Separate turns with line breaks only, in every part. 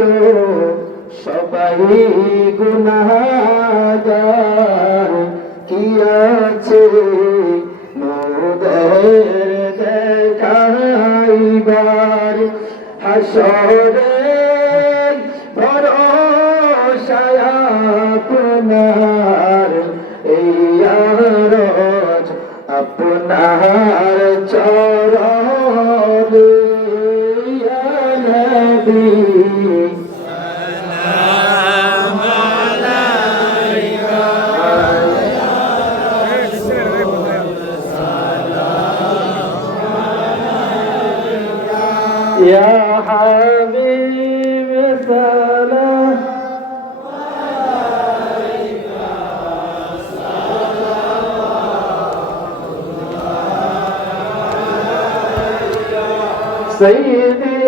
তো সবাই গুনাগার। কি আছে মোদের দেখাইবার হাসরে আপনার এই রজ আপনার। يا حبيب سلام سيدي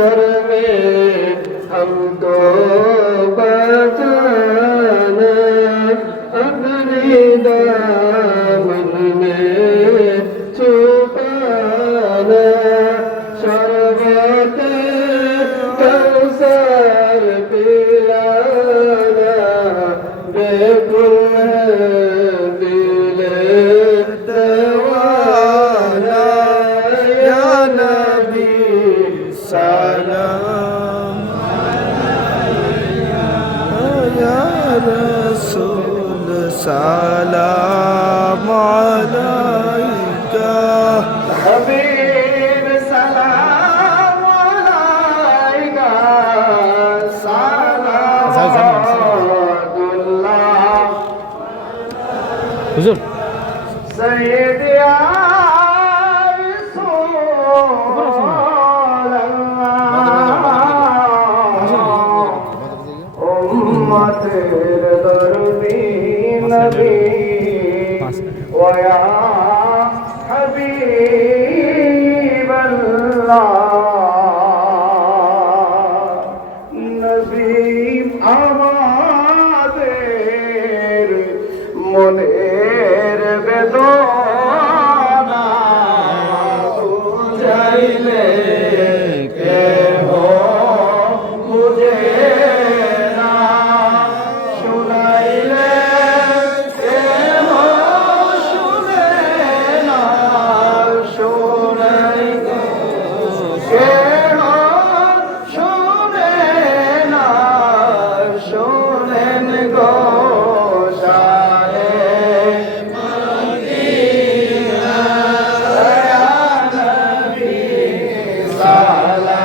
नजर में हमको बचाना अपनी
दान سلام عليك
حبيب سلام عليك سلام الله
حضور
سيدي parte de சால